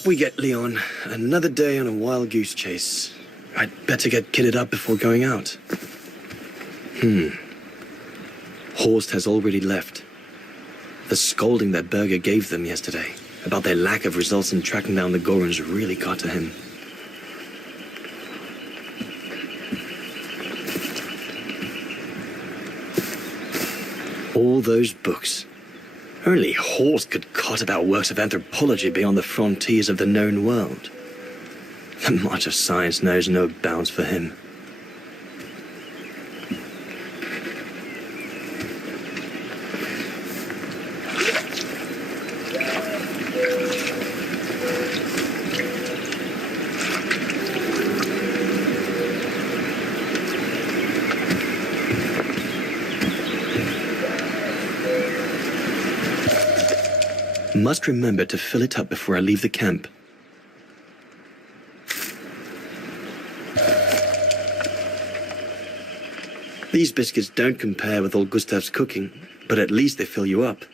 Up we get, Leon. Another day on a wild goose chase. I'd better get kitted up before going out. Horst has already left. The scolding that Berger gave them yesterday about their lack of results in tracking down the Gorons really got to him. All those books. Only Horst could cot about works of anthropology beyond the frontiers of the known world. The march of science knows no bounds for him. Must remember to fill it up before I leave the camp. These biscuits don't compare with old Gustav's cooking, but at least they fill you up.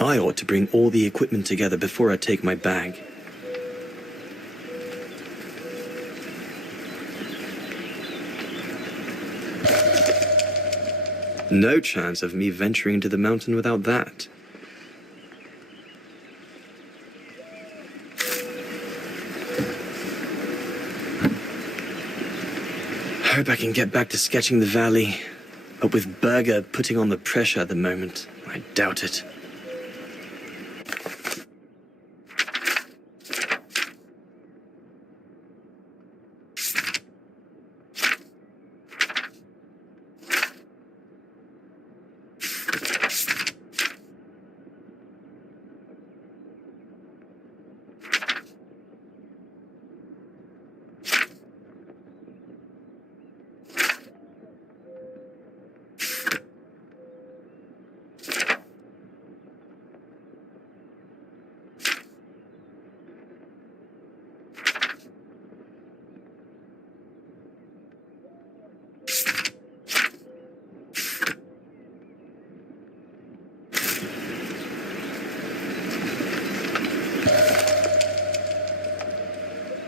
I ought to bring all the equipment together before I take my bag. No chance of me venturing into the mountain without that. Hope I can get back to sketching the valley, but with Berger putting on the pressure at the moment, I doubt it.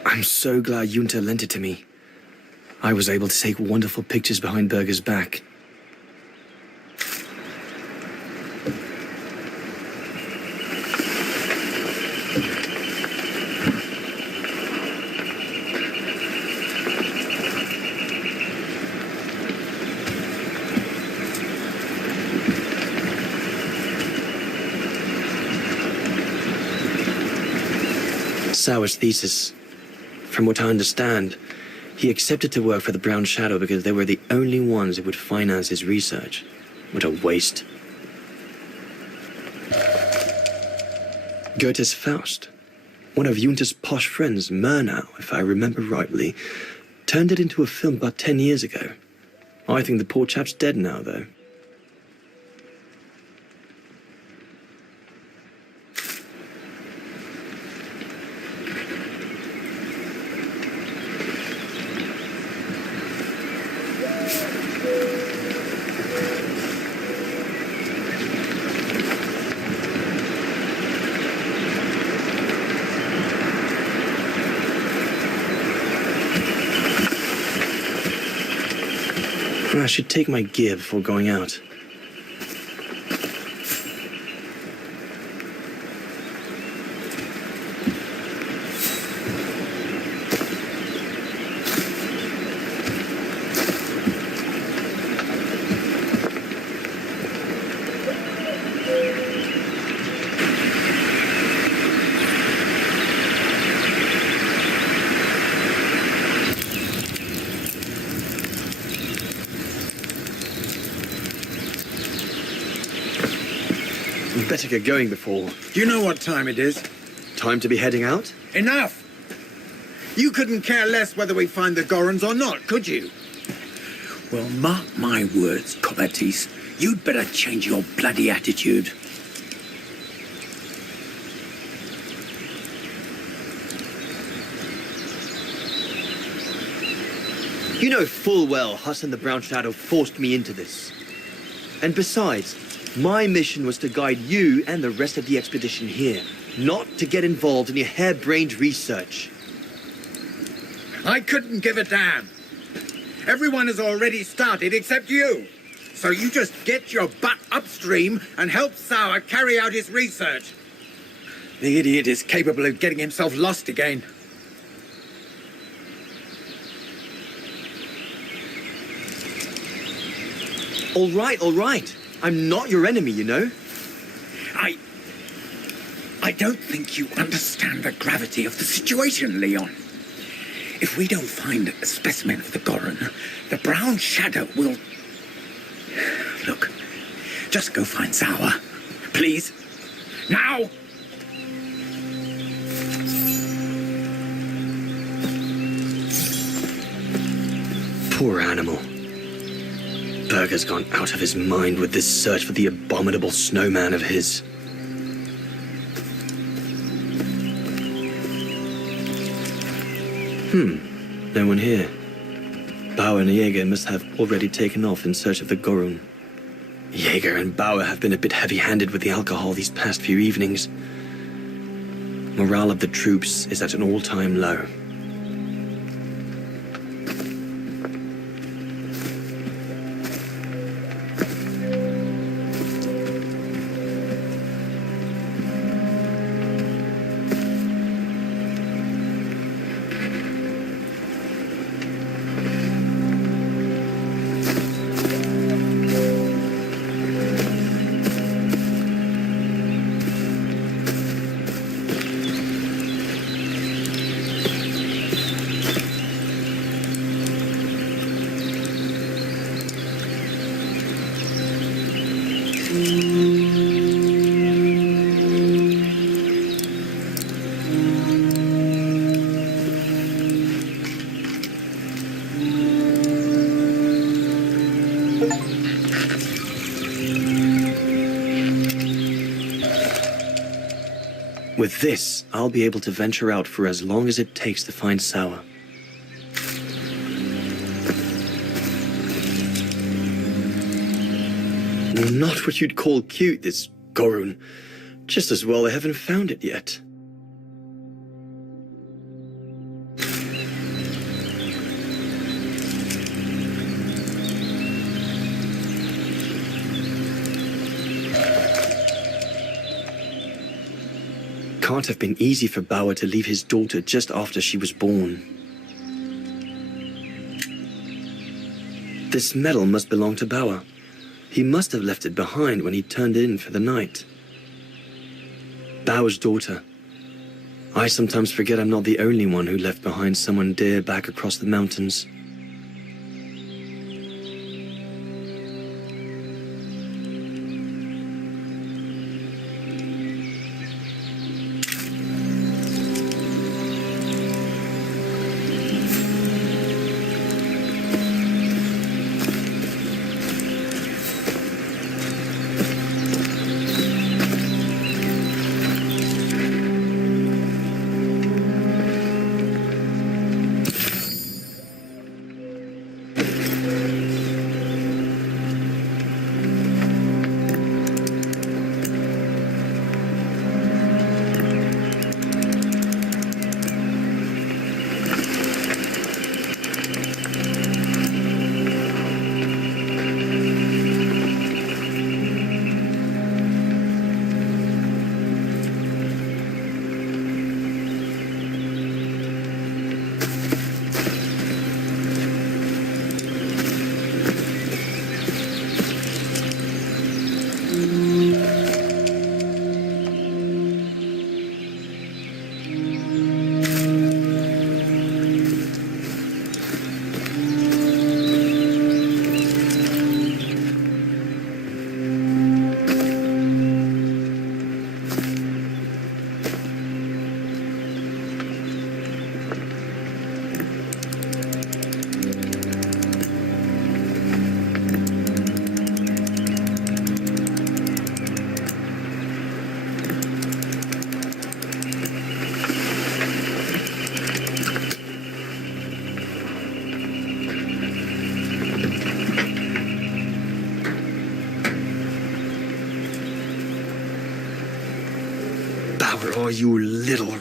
I'm so glad Junta lent it to me. I was able to take wonderful pictures behind Berger's back. Sauer's thesis. From what I understand, he accepted to work for the Brown Shadow because they were the only ones who would finance his research. What a waste. Goethe's Faust, one of Junta's posh friends, Murnau, if I remember rightly, turned it into a film about 10 years ago. I think the poor chap's dead now, though. I should take my gear before going out. Better get going before... Do you know what time it is? Time to be heading out? Enough! You couldn't care less whether we find the Gorons or not, could you? Well, mark my words, Cobatis. You'd better change your bloody attitude. You know full well Huss and the Brown Shadow forced me into this. And besides, My mission was to guide you and the rest of the expedition here, not to get involved in your harebrained research. I couldn't give a damn. Everyone has already started except you. So you just get your butt upstream and help Sauer carry out his research. The idiot is capable of getting himself lost again. All right. I'm not your enemy, you know. I don't think you understand the gravity of the situation, Leon. If we don't find a specimen of the Goron, the brown shadow will... Look, just go find Sauer. Please. Now! Poor animal. Berger's gone out of his mind with this search for the abominable snowman of his. No one here. Bauer and Jaeger must have already taken off in search of the Gorun. Jaeger and Bauer have been a bit heavy-handed with the alcohol these past few evenings. Morale of the troops is at an all-time low. With this, I'll be able to venture out for as long as it takes to find Sauer. Not what you'd call cute, this Gorun. Just as well they haven't found it yet. Can't have been easy for Bauer to leave his daughter just after she was born. This medal must belong to Bauer. He must have left it behind when he turned in for the night. Bauer's daughter. I sometimes forget I'm not the only one who left behind someone dear back across the mountains. Oh, you little...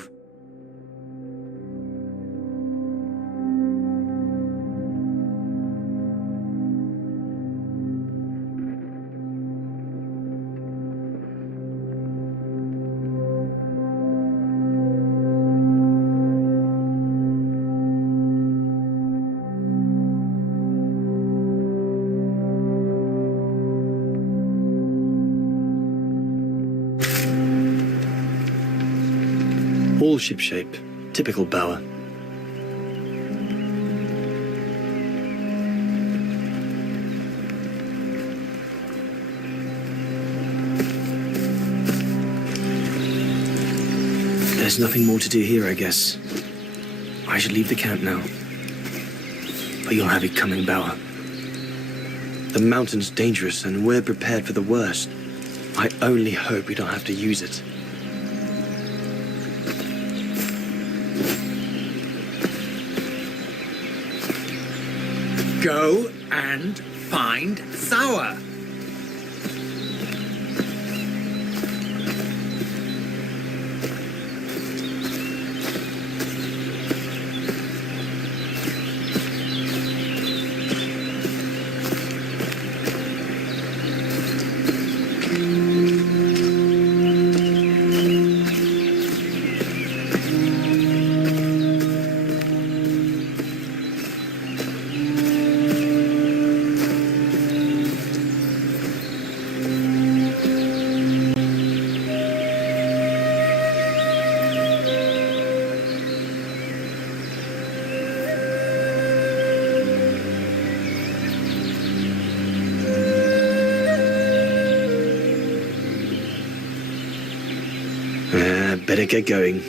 All ship-shape. Typical Bauer. There's nothing more to do here, I guess. I should leave the camp now. But you'll have it coming, Bauer. The mountain's dangerous, and we're prepared for the worst. I only hope we don't have to use it. Go and find Sour. Better get going.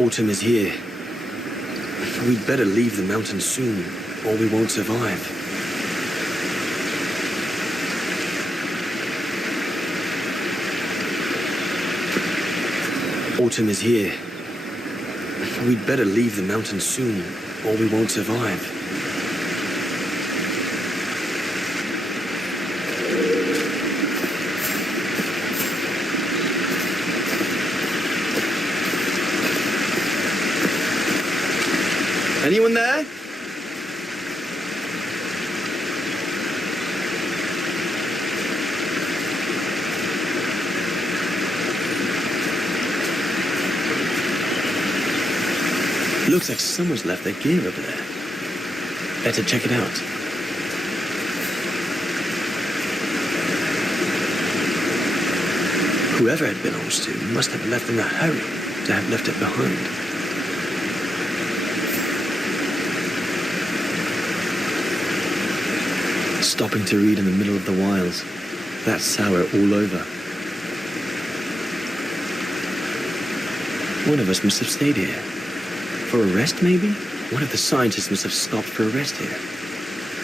Autumn is here. We'd better leave the mountain soon, or we won't survive. Autumn is here. We'd better leave the mountain soon, or we won't survive. Anyone there? Looks like someone's left their gear over there. Better check it out. Whoever it belongs to must have left in a hurry to have left it behind. Stopping to read in the middle of the wilds. That's Sour all over. One of us must have stayed here. For a rest, maybe? One of the scientists must have stopped for a rest here.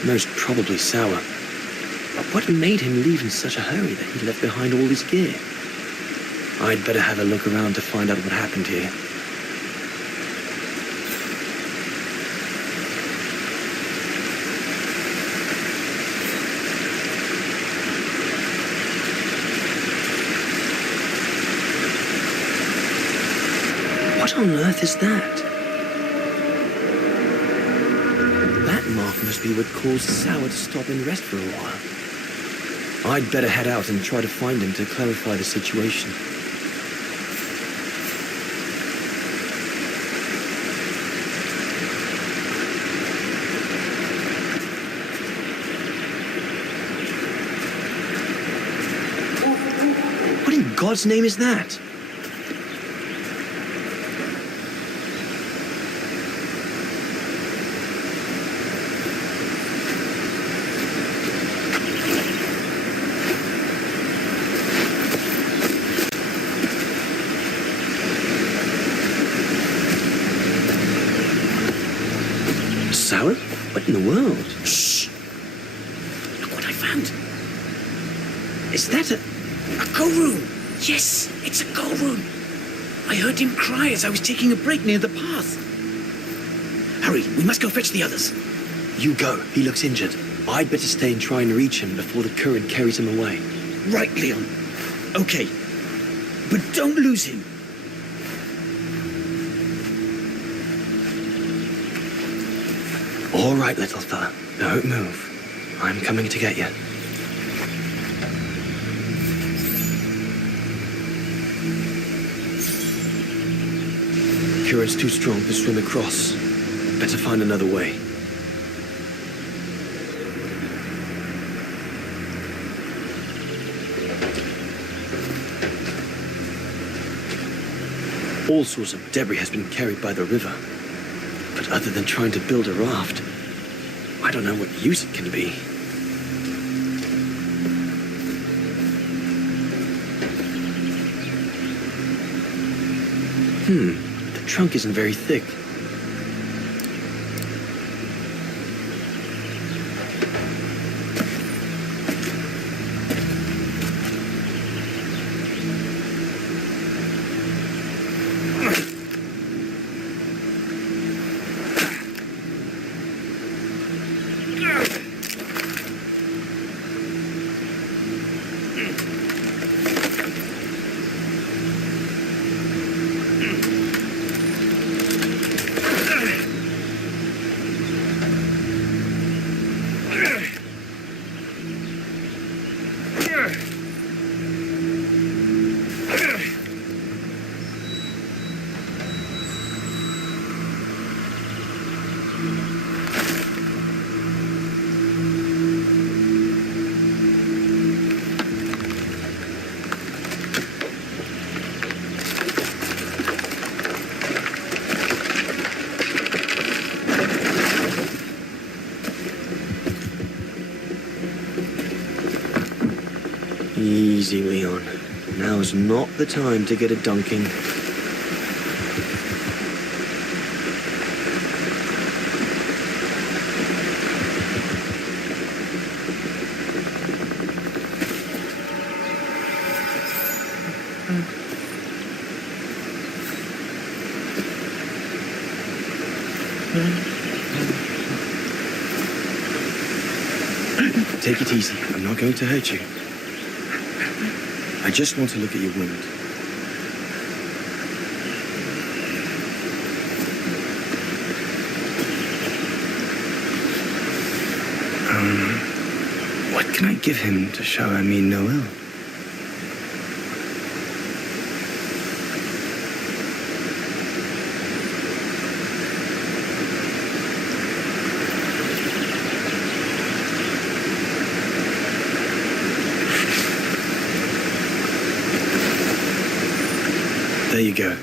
Most probably Sour. But what made him leave in such a hurry that he left behind all his gear? I'd better have a look around to find out what happened here. What on earth is that? That mark must be what caused Sour to stop and rest for a while. I'd better head out and try to find him to clarify the situation. What in God's name is that? Sour? What in the world? Shh! Look what I found. Is that a... A go-room! Yes, it's a go-room. I heard him cry as I was taking a break near the path. Hurry, we must go fetch the others. You go. He looks injured. I'd better stay and try and reach him before the current carries him away. Right, Leon. Okay. But don't lose him. All right, little fella. Don't move. I'm coming to get you. Current's too strong to swim across. Better find another way. All sorts of debris has been carried by the river. But other than trying to build a raft, I don't know what use it can be. The trunk isn't very thick. Easy, Leon. Now is not the time to get a dunking. Take it easy. I'm not going to hurt you. I just want to look at your wound. What can I give him to show I mean no ill? There you go.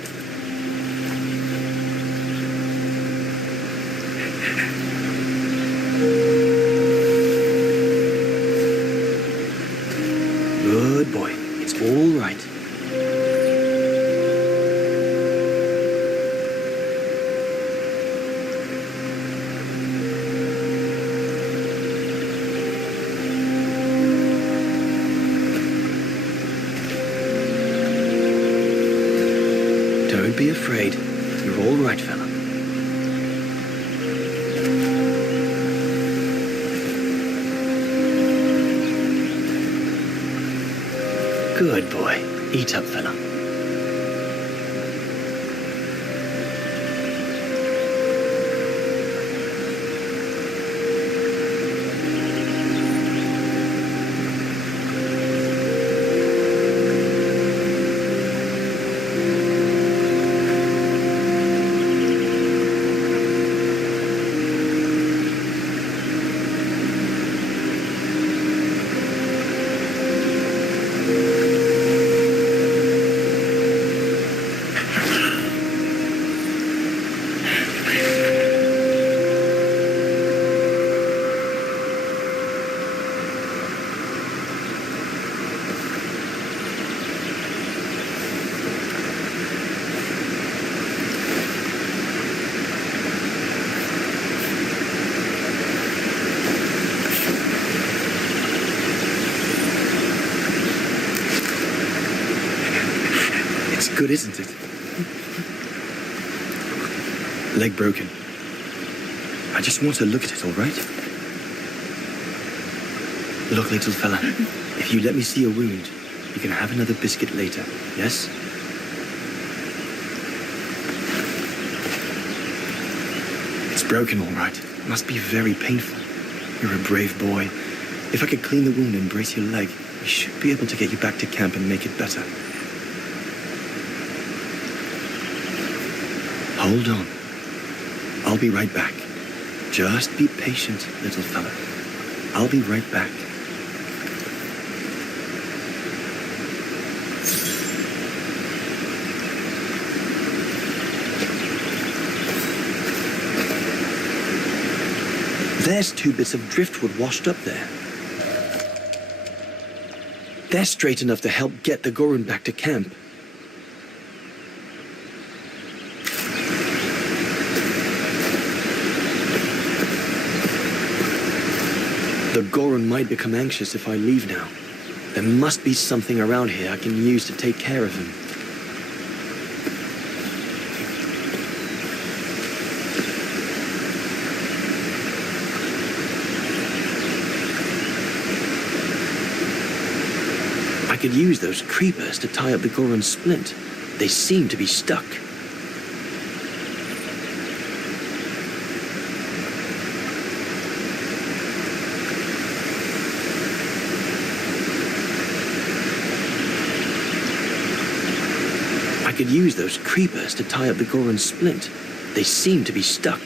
Good boy. It's all right. Don't be afraid. You're all right, fella. Good boy. Eat up, fella. good, isn't it? Leg broken. I just want to look at it, all right? Look, little fella, if you let me see your wound, you can have another biscuit later, yes? It's broken, all right. It must be very painful. You're a brave boy. If I could clean the wound and brace your leg, we should be able to get you back to camp and make it better. Hold on. I'll be right back. Just be patient, little fella. I'll be right back. There's 2 bits of driftwood washed up there. They're straight enough to help get the Gorun back to camp. The Gorun might become anxious if I leave now. There must be something around here I can use to take care of him. I could use those creepers to tie up the Gorun's splint. They seem to be stuck. I could use those creepers to tie up the Gorun's splint. They seem to be stuck.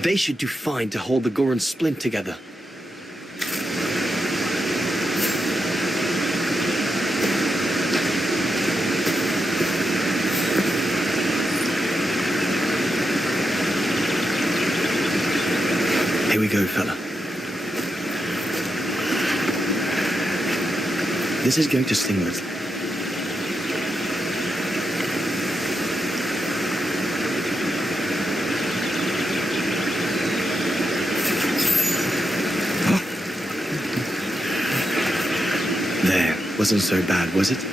They should do fine to hold the Gorun's splint together. Here we go, fella. This is going to sting a little. There, wasn't so bad, was it?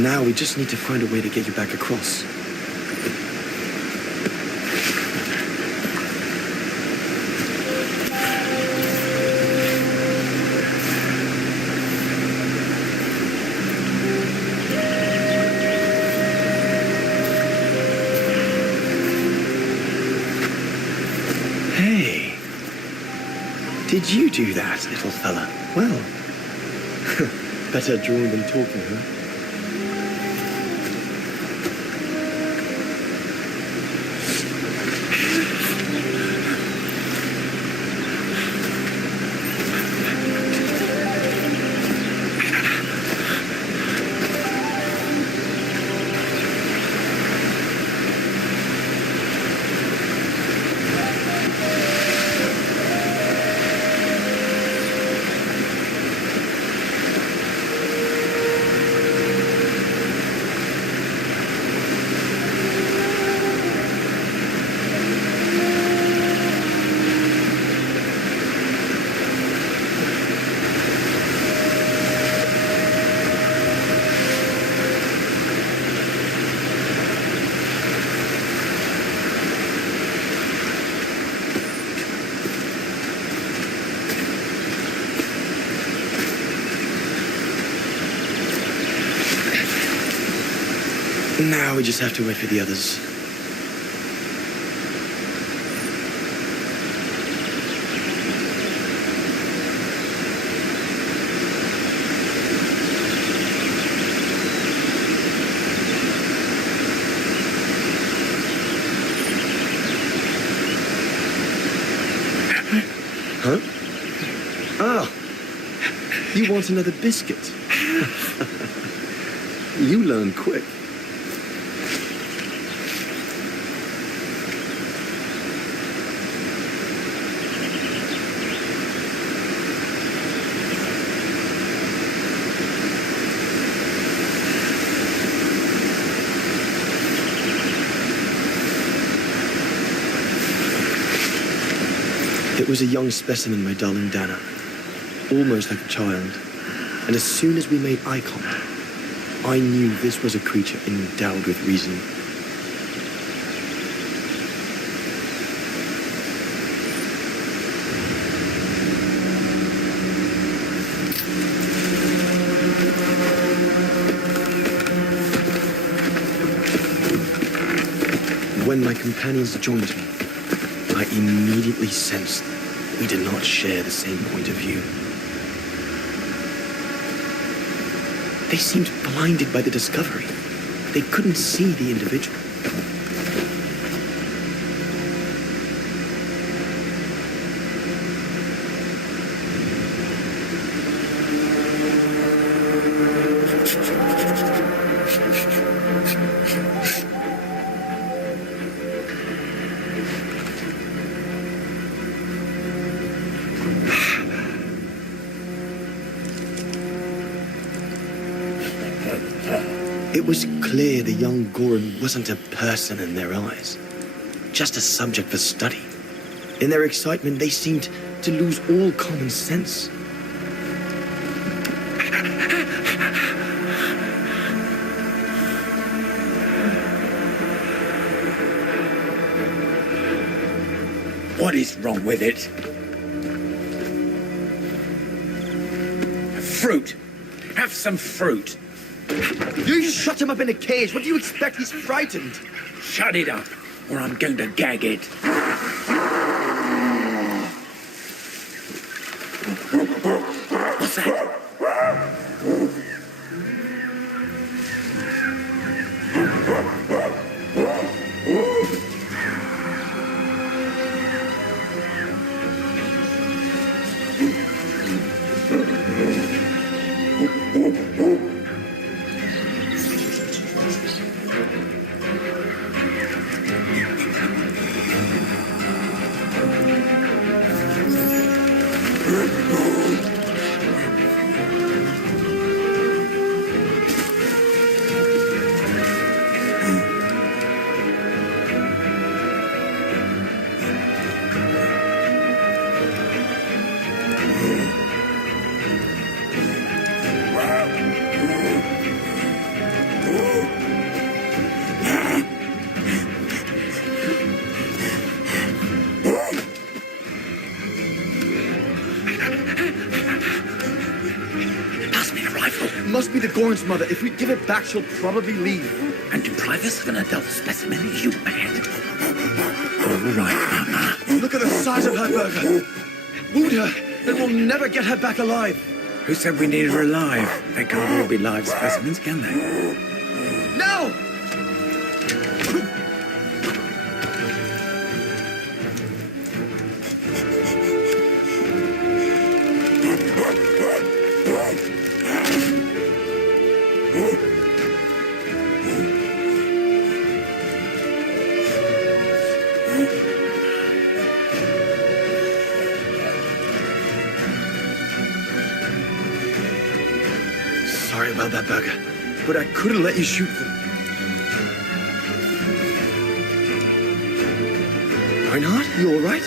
Now we just need to find a way to get you back across. Hey, did you do that, little fella? Well, better drawing than talking, huh? Now we just have to wait for the others. Huh? Ah, you want another biscuit? You learn quick. It was a young specimen, my darling Dana. Almost like a child. And as soon as we made eye contact, I knew this was a creature endowed with reason. When my companions joined me, I immediately sensed we did not share the same point of view. They seemed blinded by the discovery. They couldn't see the individual. It was clear the young Goran wasn't a person in their eyes, just a subject for study. In their excitement, they seemed to lose all common sense. What is wrong with it? Fruit. Have some fruit. You shut him up in a cage. What do you expect? He's frightened. Shut it up, or I'm going to gag it. What's that? Must be the Goran's mother. If we give it back, she'll probably leave. And deprive us of an adult specimen? Are you mad? All right, Mama. Look at the size of her burger. Wound her, and we'll never get her back alive. Who said we needed her alive? They can't all be live specimens, can they? No! Sorry about that, Burger, but I couldn't let you shoot them. Reinhard, you all right?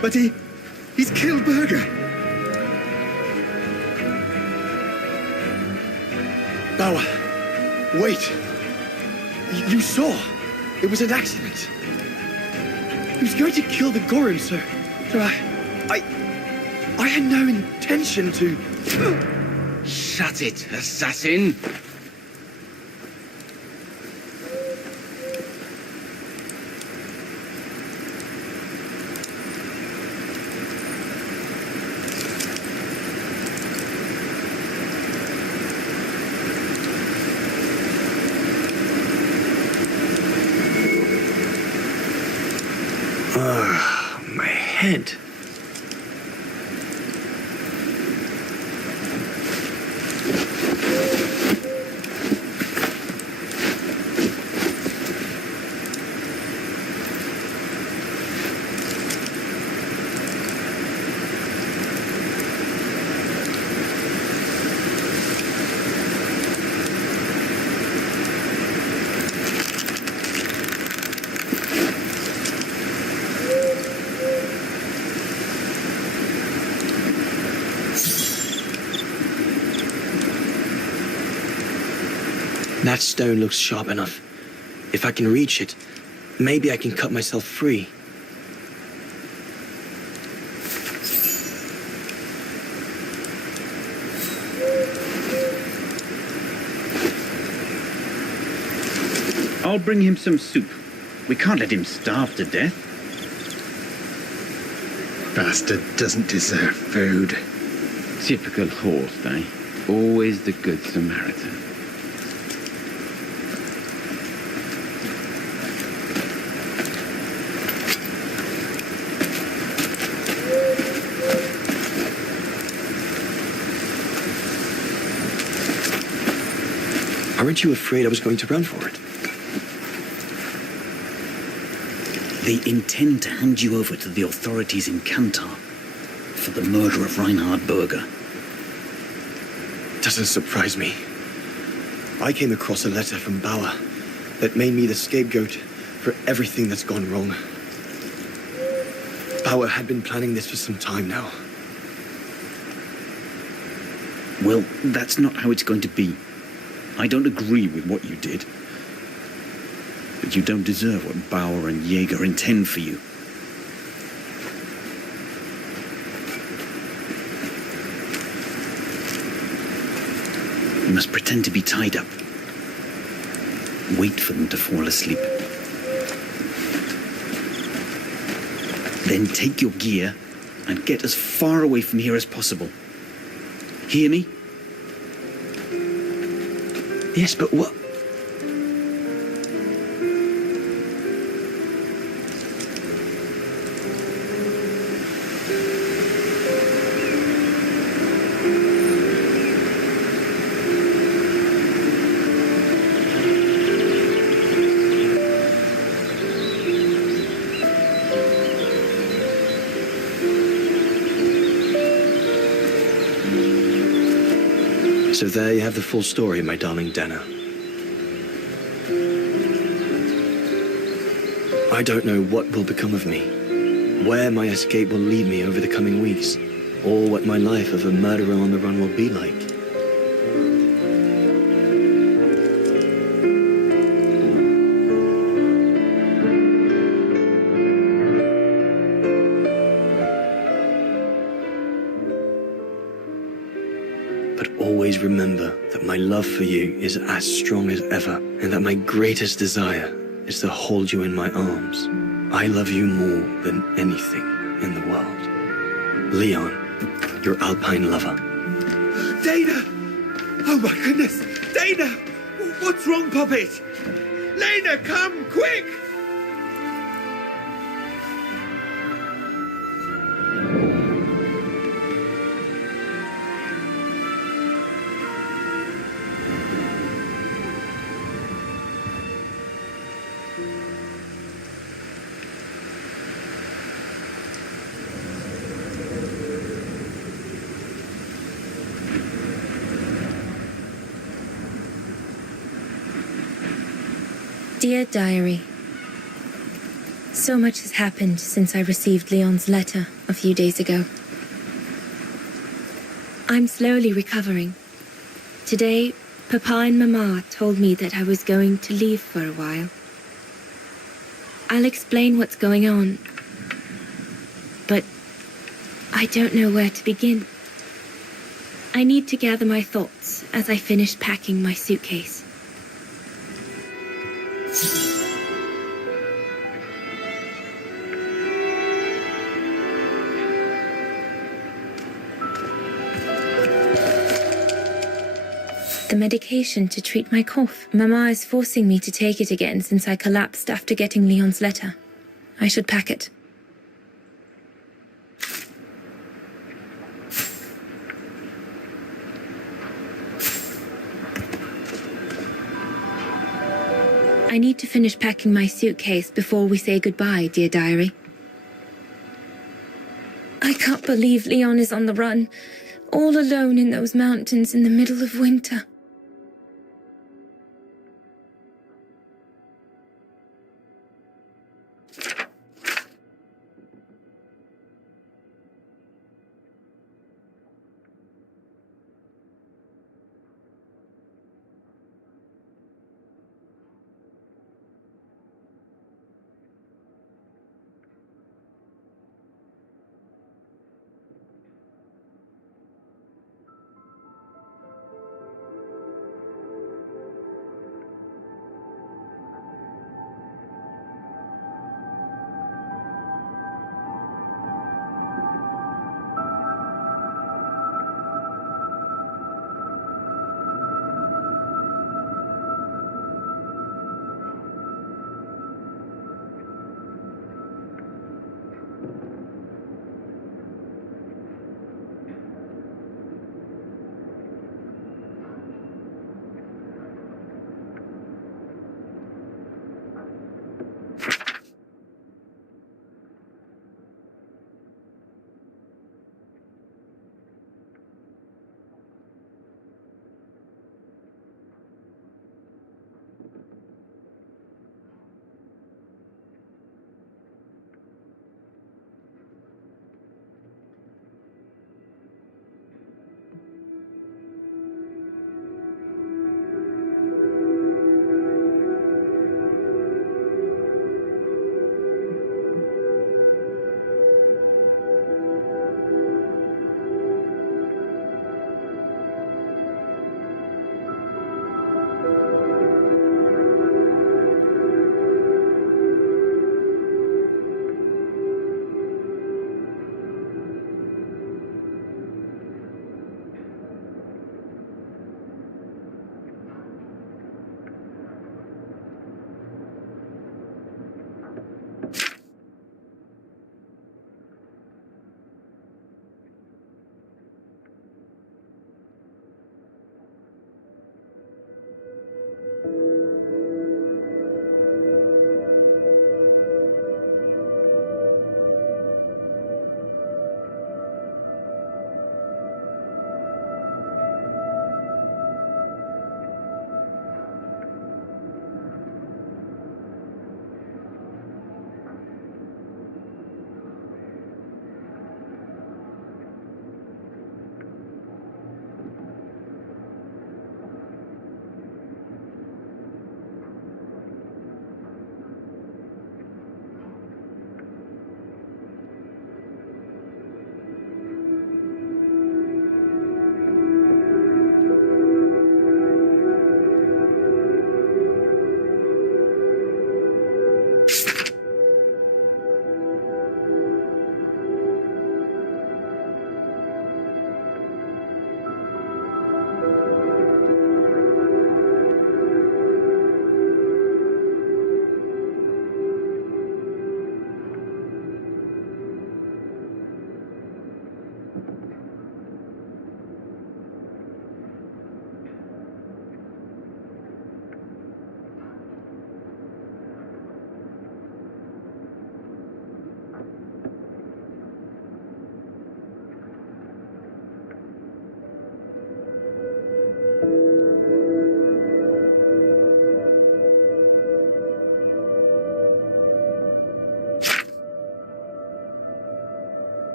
But he's killed Burger. Bauer, wait. You saw. It was an accident. He was going to kill the Goran, sir. So I had no intention to... Shut it, assassin! My head. That stone looks sharp enough. If I can reach it, maybe I can cut myself free. I'll bring him some soup. We can't let him starve to death. Bastard doesn't deserve food. Typical horse, eh? Always the good Samaritan. Aren't you afraid I was going to run for it? They intend to hand you over to the authorities in Kantar for the murder of Reinhard Berger. Doesn't surprise me. I came across a letter from Bauer that made me the scapegoat for everything that's gone wrong. Bauer had been planning this for some time now. Well, that's not how it's going to be. I don't agree with what you did. But you don't deserve what Bauer and Jaeger intend for you. You must pretend to be tied up. Wait for them to fall asleep. Then take your gear and get as far away from here as possible. Hear me? Yes, but what? So there you have the full story, my darling Dana. I don't know what will become of me, where my escape will lead me over the coming weeks, or what my life of a murderer on the run will be like. But always remember that my love for you is as strong as ever, and that my greatest desire is to hold you in my arms. I love you more than anything in the world. Leon, your Alpine lover. Dana! Oh my goodness! Dana! What's wrong, Puppet? Lena, come, quick! Dear Diary, so much has happened since I received Leon's letter a few days ago. I'm slowly recovering. Today, Papa and Mama told me that I was going to leave for a while. I'll explain what's going on, but I don't know where to begin. I need to gather my thoughts as I finish packing my suitcase. The medication to treat my cough. Mama is forcing me to take it again since I collapsed after getting Leon's letter. I should pack it. I need to finish packing my suitcase before we say goodbye, dear diary. I can't believe Leon is on the run, all alone in those mountains in the middle of winter.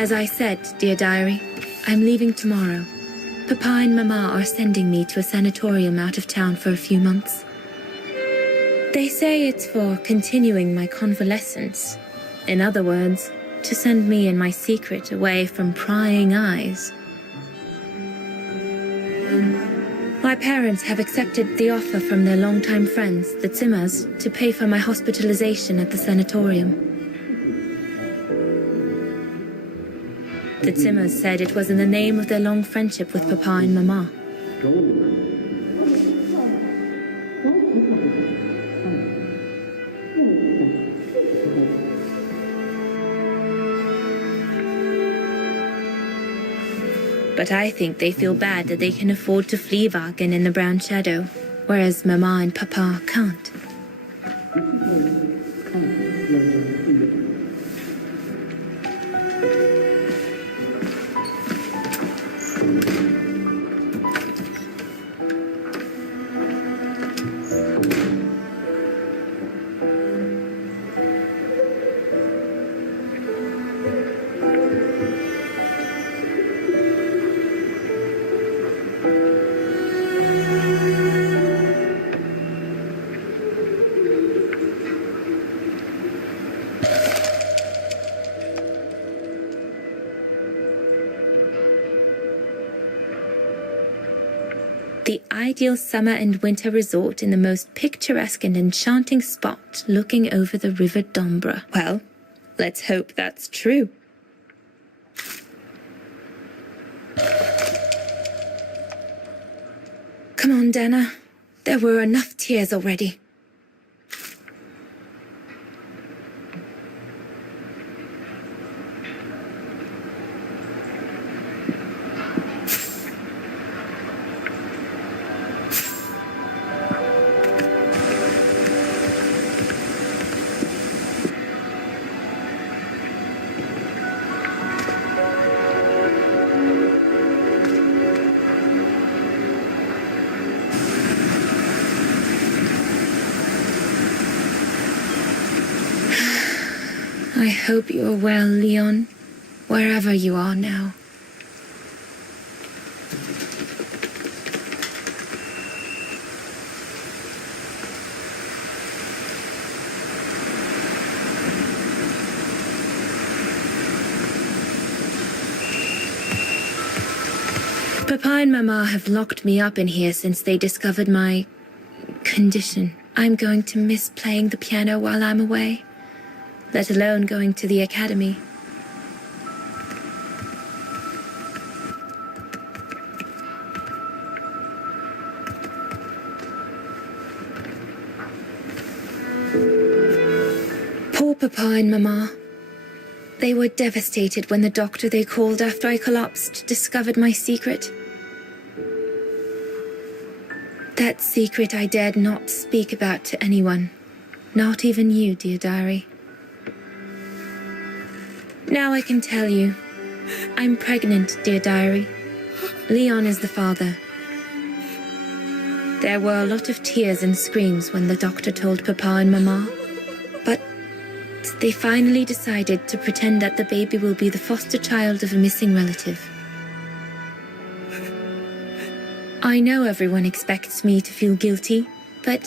As I said, dear diary, I'm leaving tomorrow. Papa and Mama are sending me to a sanatorium out of town for a few months. They say it's for continuing my convalescence. In other words, to send me and my secret away from prying eyes. My parents have accepted the offer from their longtime friends, the Zimmers, to pay for my hospitalization at the sanatorium. The Zimmers said it was in the name of their long friendship with Papa and Mama. But I think they feel bad that they can afford to fleewagen in the Brown Shadow, whereas Mama and Papa can't. The ideal summer and winter resort in the most picturesque and enchanting spot looking over the River Dombra. Well, let's hope that's true. Come on, Dana. There were enough tears already. I hope you are well, Leon, wherever you are now. Papa and Mama have locked me up in here since they discovered my condition. I'm going to miss playing the piano while I'm away, let alone going to the academy. Poor Papa and Mama. They were devastated when the doctor they called after I collapsed discovered my secret. That secret I dared not speak about to anyone, not even you, dear diary. Now I can tell you. I'm pregnant, dear diary. Leon is the father. There were a lot of tears and screams when the doctor told Papa and Mama. But they finally decided to pretend that the baby will be the foster child of a missing relative. I know everyone expects me to feel guilty, but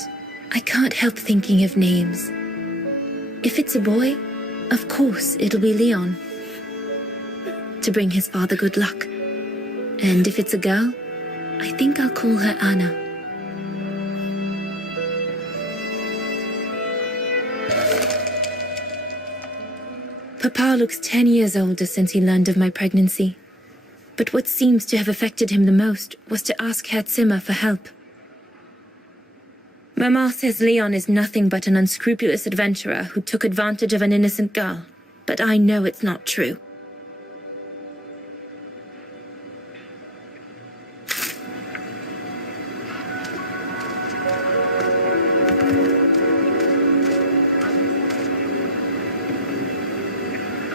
I can't help thinking of names. If it's a boy, of course it'll be Leon, to bring his father good luck. And if it's a girl, I think I'll call her Anna. Papa looks 10 years older since he learned of my pregnancy. But what seems to have affected him the most was to ask Herr Zimmer for help. Mama says Leon is nothing but an unscrupulous adventurer who took advantage of an innocent girl, but I know it's not true.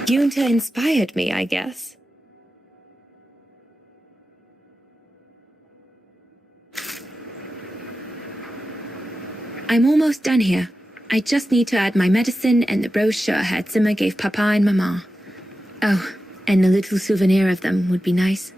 Junta inspired me, I guess. I'm almost done here. I just need to add my medicine and the brochure Herr Zimmer gave Papa and Mama. Oh, And a little souvenir of them would be nice.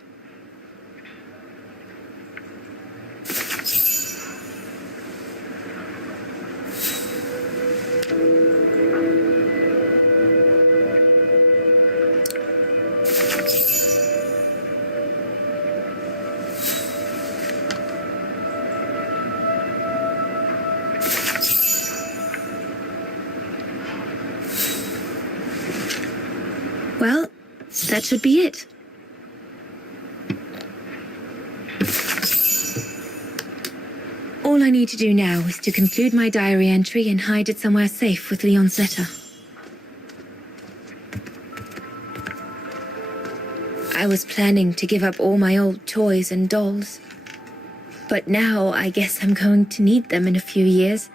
Well, that should be it. All I need to do now is to conclude my diary entry and hide it somewhere safe with Leon's letter. I was planning to give up all my old toys and dolls. But now I guess I'm going to need them in a few years.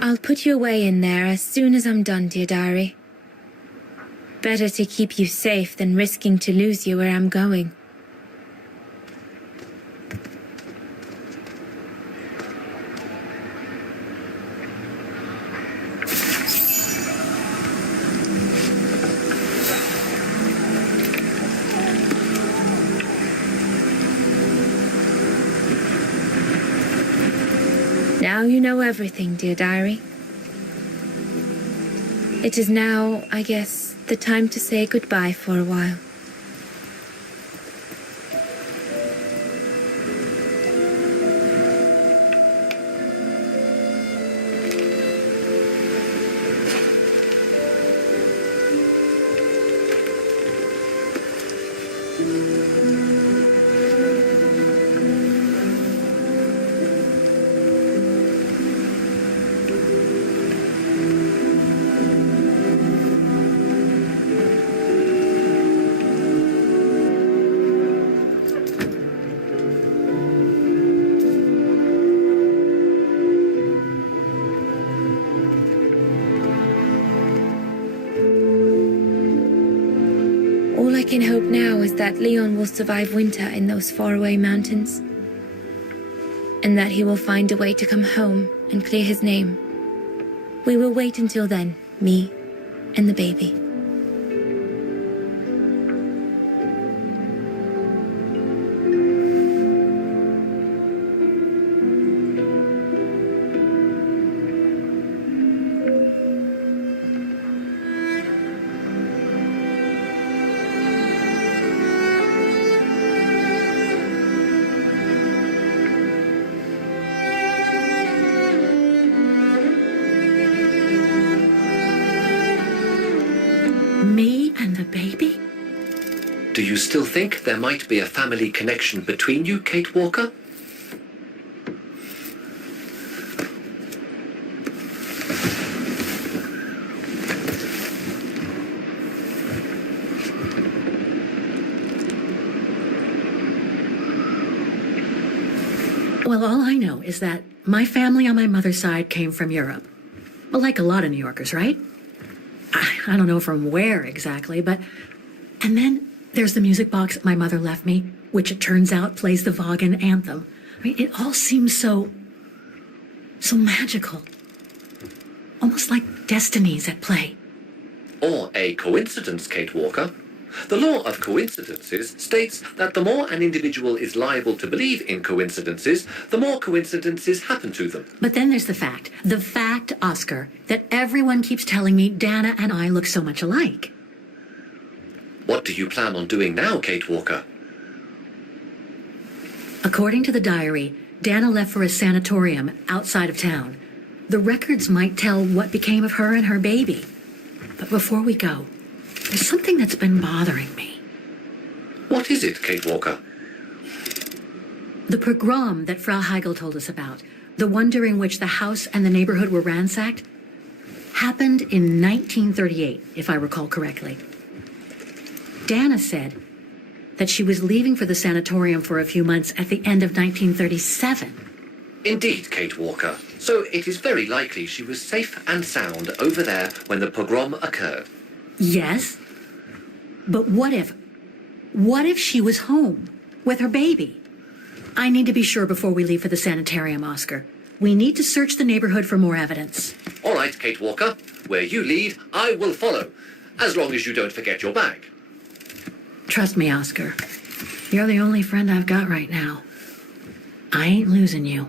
I'll put you away in there as soon as I'm done, dear diary. Better to keep you safe than risking to lose you where I'm going. Now you know everything, dear diary. It is now, I guess, the time to say goodbye for a while. All I can hope now is that Leon will survive winter in those faraway mountains, and that he will find a way to come home and clear his name. We will wait until then, me and the baby. Me and the baby? Do you still think there might be a family connection between you, Kate Walker? Well, all I know is that my family on my mother's side came from Europe. Well, like a lot of New Yorkers, right? I don't know from where exactly, but... And then there's the music box my mother left me, which it turns out plays the Vaughan anthem. I mean, it all seems so magical. Almost like destinies at play. Or a coincidence, Kate Walker? The law of coincidences states that the more an individual is liable to believe in coincidences, the more coincidences happen to them. But then there's the fact, Oscar, that everyone keeps telling me Dana and I look so much alike. What do you plan on doing now, Kate Walker? According to the diary, Dana left for a sanatorium outside of town. The records might tell what became of her and her baby. But before we go, there's something that's been bothering me. What is it, Kate Walker? The pogrom that Frau Heigl told us about, the one during which the house and the neighborhood were ransacked, happened in 1938, if I recall correctly. Dana said that she was leaving for the sanatorium for a few months at the end of 1937. Indeed, Kate Walker. So it is very likely she was safe and sound over there when the pogrom occurred. Yes, but what if What if she was home with her baby? I need to be sure before we leave for the sanitarium, Oscar. We need to search the neighborhood for more evidence. All right, Kate Walker. Where you lead, I will follow, as long as you don't forget your bag. Trust me, Oscar. You're the only friend I've got right now. I ain't losing you.